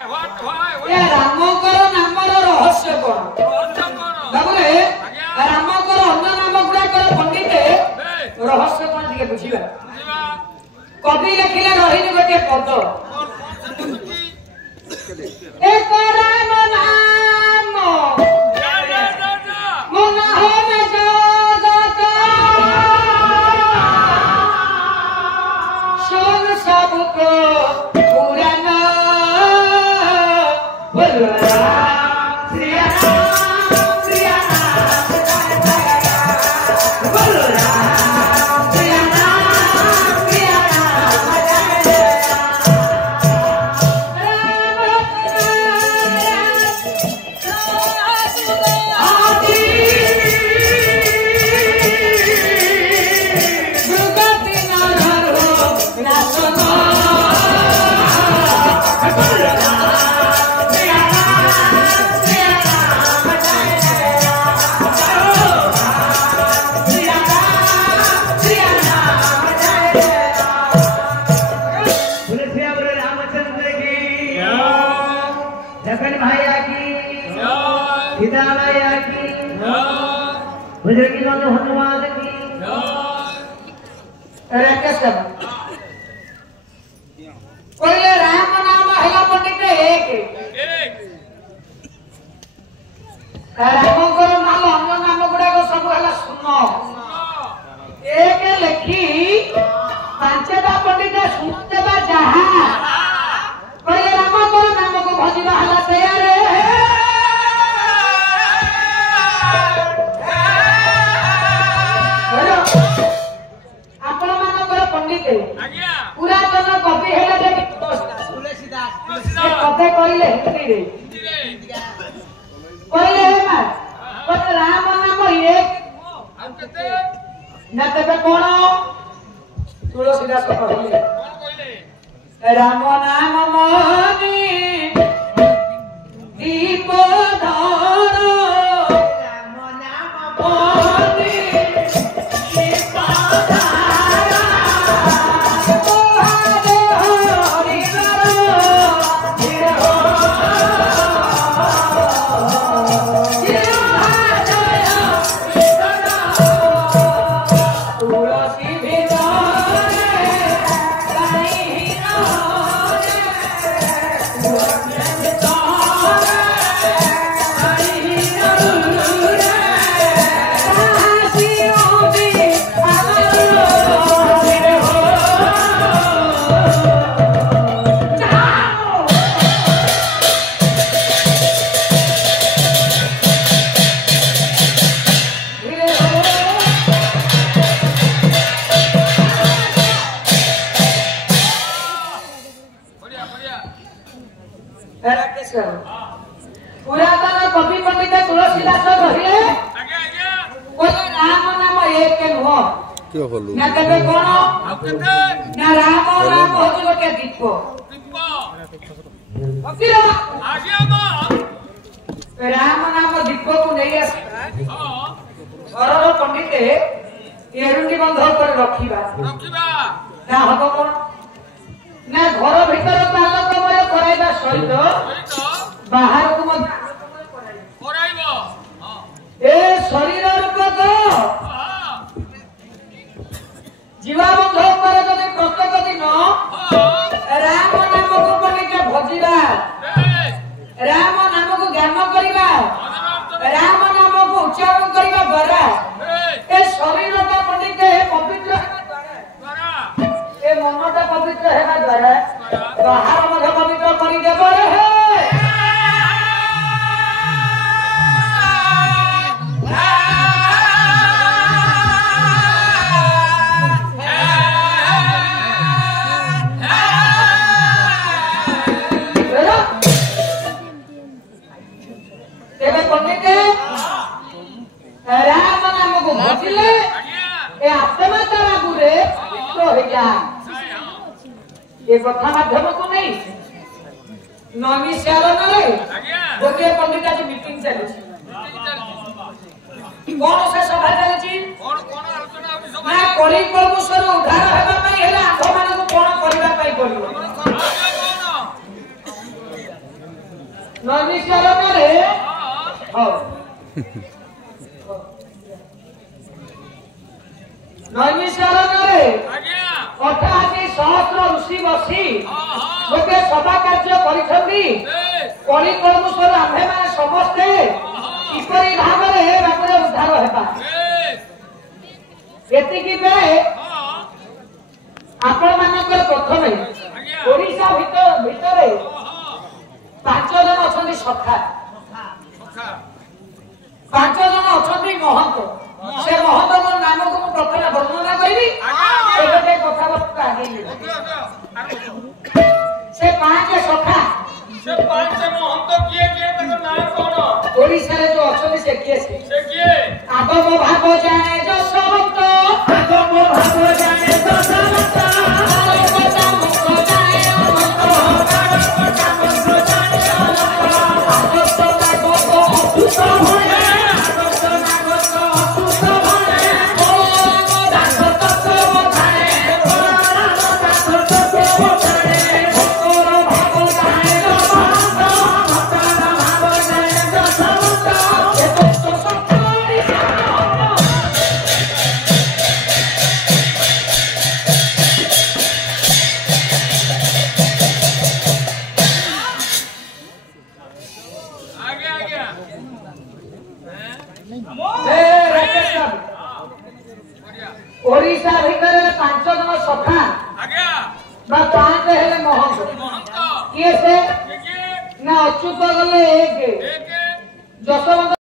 ए रामकर नामर रहस्य कोन बाबुरे रामकर अन्य नाम गुडा कर पंडित रहस्य कोन दिके बुझिबा कवि लिखिले रहिनी गोटे पद एक राम नाम मन है जगत सुन सबको पुराना हनुमान की पहले राम नाम है पंडित एक राम को नाम अन्य नाम गुड़ा को सब है सुन एक लिखी पांचटा पंडित सुनते बा जहां पहले राम को नाम को भजिबा हला तैयार पुरातन कवि है तुलसीदास कथे कहले हिंदी रे कहले मां पर राम नाम एक ना तबे कोन तुलसीदास कहले राम नाम मनी दीप धर राम नाम मनी दीप धर पुरातन कवि पंडित तुलसीदास कहले राम नाम एक नुह क्यों बोलू ना तबे कोन ना राम नाम होची गोटे दीप राम नाम दीप को नहीं आस घर पंडित एरुंडी बंध पर रखिबा ना हबो कोन ना घर भीतर तालकमय कराइबा सहित बाहर को मत कराइबो ए शरीर रूप तो जीवा बंध पर जदि प्रत्येक दिन राम नाम को पंडित भजिबा राम नाम को ज्ञान करिबा राम नाम को उच्चारण करिबा द्वारा ए शरीर का पंडित पवित्र द्वारा ए मन का पवित्र हेबा द्वारा बाहर मध्य पवित्र करि देबो रे राम नाम को भजिले ए आत्मा तारा गुरे तो हो जा ये कथा माध्यम को नहीं नमी शालन रे गोटे पंडित आज मीटिंग चली कोन से सभा चली ना कली प्रभुस्वर उद्धार हेबा पई हेला आंख मान को कोन करबा पई पड़िबो ନୈମିଷାରଣ୍ୟରେ ହଉ ନୈମିଷାରଣ୍ୟରେ 88 ସହସ୍ର ଋଷି ବସି ଗୋଟେ ସଭା କାର୍ଯ୍ୟ କରିଛନ୍ତି। କଳିକଳୁଷରୁ ଆମ୍ଭେମାନେ ସମସ୍ତେ କିପରି ଭାବରେ ବାଟରେ ଉଦ୍ଧାର ହେବା। ଏତିକି ବେଳେ ଆପଣ ମାନଙ୍କର ପ୍ରଥମେ ଓଡ଼ିଶା ଭିତରେ 5 ଜଣ ଅଛନ୍ତି ସଖା, 5 ଜଣ ଅଛନ୍ତି ମହନ୍ତ। ସେ ମହନ୍ତଙ୍କ ନାମକୁ ମୁଁ ପ୍ରଥମେ ବର୍ଣ୍ଣନା କରିବି, ଗୋଟେ କଥାବାର୍ତ୍ତା ଆଗେଇ ସେ 5 ସଖା, ସେ 5 ମହନ୍ତ କିଏ କିଏ ତାଙ୍କ ନାଁ କଣ? ଓଡ଼ିଶାରେ ଯୋଉ ଅଛନ୍ତି ସେ କିଏ? ସେ କିଏ? ଆଗମ ଭାବ ଜାଣେ ଯଶୋବନ୍ତ, ଆଗମ ଭାବ ଜାଣେ ଯଶୋବନ୍ତ, ଆଲୋକତା ମୁଖ ଜାଣେ ଅନନ୍ତ, ଆଲୋକତା ମୁଖ ଜାଣେ ଅନନ୍ତ, ଆଲୋକ ନାଗକ ଅତୁଷ ଭଣେ, ଆଲୋକ ନାଗକ ଅତୁଷ ଭଣେ, ବଳରାମ ଦାସ ତତ୍ତ୍ୱ ବଖାଣେ, ବଳରାମ ଦାସ ତତ୍ତ୍ୱ ବଖାଣେ, ଭକ୍ତର ଭାବ ଜାଣେ ଯଶୋବନ୍ତ, ଭକ୍ତର ଭାବ ଜାଣେ ଯଶୋବନ୍ତ, ଏ ଭକ୍ତ ସନ୍ତୋଷୀ ଆଜ୍ଞା ଆଜ୍ଞା ଓଡ଼ିଶା ଭିତରେ 5 ଜଣ ସଖା ଆଜ୍ଞା ବା 5 ହେଲେ ମହନ୍ତ। ମହନ୍ତ କିଏ ସେ? କିଏ ନା ଅଚ୍ୟୁତ ଗଲେ 1, ଏକ ଯଶୋବନ୍ତ